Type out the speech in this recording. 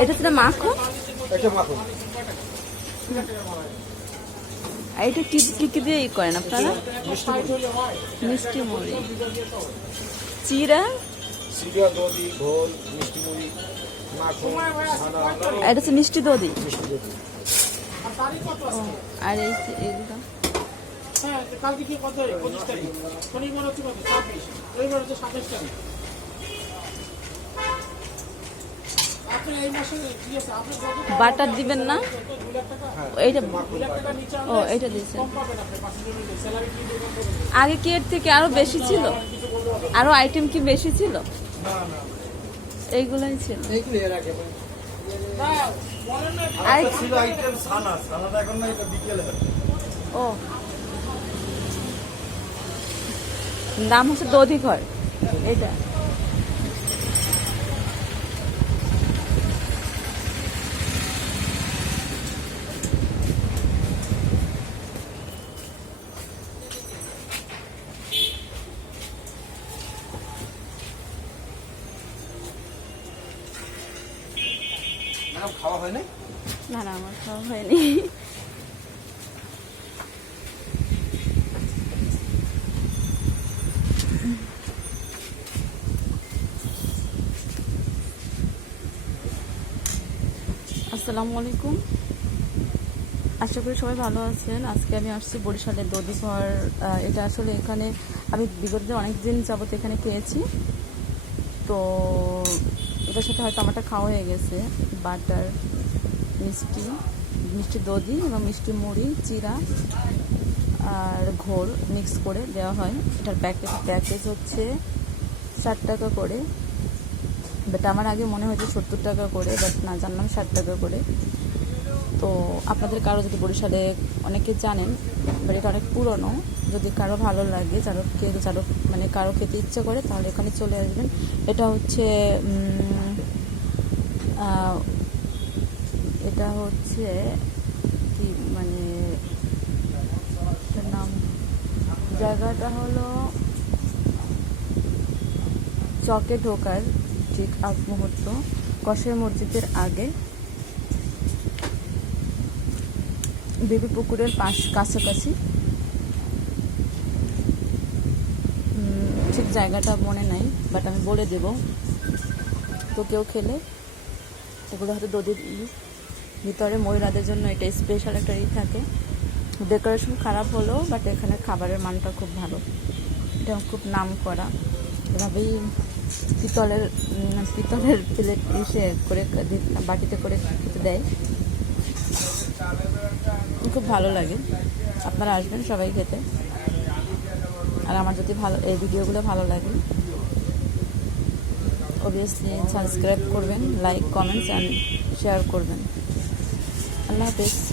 এটা হচ্ছে মাখন এটা মাখন আর এটা কি কি কি দিয়ে ই করেন আপনারা? মিষ্টি মুড়ি। মিষ্টি মুড়ি। চিরা? এটা হচ্ছে মিষ্টি দধি। আর এই এগুলো হ্যাঁ কালকে কি কত পঁচিশ তারিখ। শনিবার হচ্ছে কত? ছাব্বিশ। রবিবার হচ্ছে সাতাশ তারিখ। বাটার দিবেন না? এইটা ও এইটা দিয়েছেন। আগে কি এর থেকে আরও বেশি ছিল? আরও আইটেম কি বেশি ছিল? এইগুলাই ছিল। ও। নাম হচ্ছে দধি ঘর এটা না না, আমার খাওয়া হয়নি। আসসালামু আলাইকুম। আশা করি সবাই ভালো আছেন। আজকে আমি আসছি বরিশালের দধিঘর। এটা আসলে এখানে আমি বিগত অনেক দিন যাবত এখানে খেয়েছি। তো এটার সাথে হয়তো আমারটা খাওয়া হয়ে গেছে। বাটার, মিষ্টি মিষ্টি দধি এবং মিষ্টি মুড়ি চিরা আর ঘোল মিক্স করে দেওয়া হয়। এটার প্যাকেজ প্যাকেজ হচ্ছে ষাট টাকা করে। বাট আমার আগে মনে হয়েছে সত্তর টাকা করে, বাট না, জানলাম ষাট টাকা করে। তো আপনাদের কারও যদি বরিশালে অনেকে জানেন, বাট এটা অনেক পুরনো। যদি কারও ভালো লাগে, যারো কেউ যারো মানে কারও খেতে ইচ্ছা করে, তাহলে এখানে চলে আসবেন। এটা হচ্ছে এটা হচ্ছে কি মানে নাম? জায়গাটা হলো চকে ঢোকার ঠিক আগ মুহূর্ত কষের মসজিদের আগে। বেবি পুকুরের পাশ কাছাকাছি। ঠিক জায়গাটা মনে নাই বাট আমি বলে দেব। তো কেউ খেলে। এগুলো হয়তো দধির ভিতরে মহিলাদের জন্য এটা স্পেশাল একটা ই থাকে। ডেকোরেশন খারাপ হলেও বাট এখানে খাবারের মানটা খুব ভালো। এটা খুব নাম করা। এভাবেই পিতলের পিতলের প্লেট ইসে করে বাটিতে করে খেতে দেয়। খুব ভালো লাগে। আপনারা আসবেন সবাই খেতে। আর আমার যদি ভালো এই ভিডিওগুলো ভালো লাগে অবভিয়াসলি সাবস্ক্রাইব করবেন লাইক কমেন্টস অ্যান্ড শেয়ার করবেন। আল্লাহ হাফেজ।